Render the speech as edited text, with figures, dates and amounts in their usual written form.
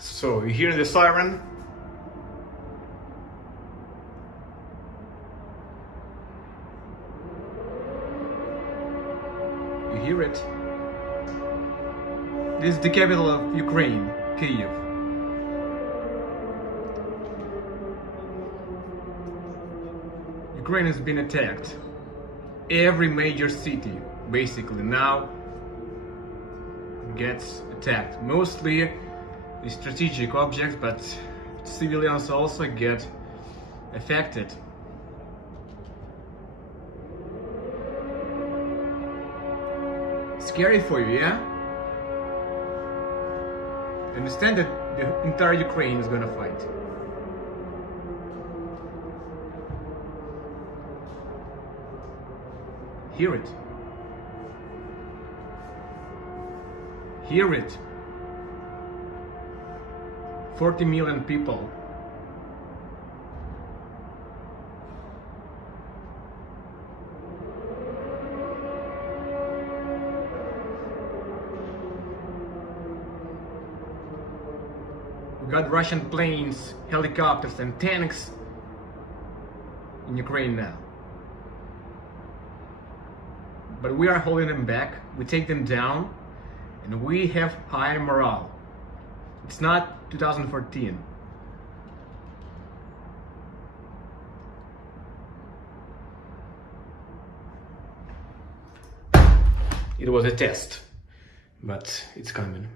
So you hear the siren? You hear it? This is the capital of Ukraine, Kyiv. Ukraine has been attacked. Every major city, basically, now gets attacked. Mostly the strategic objects, but civilians also get affected. Scary for you, yeah? Understand that the entire Ukraine is gonna fight. Hear it. Hear it. 40 million people. We got Russian planes, helicopters and tanks in Ukraine now. But we are holding them back, we take them down, and we have high morale. It's not 2014. It was a test, but it's coming.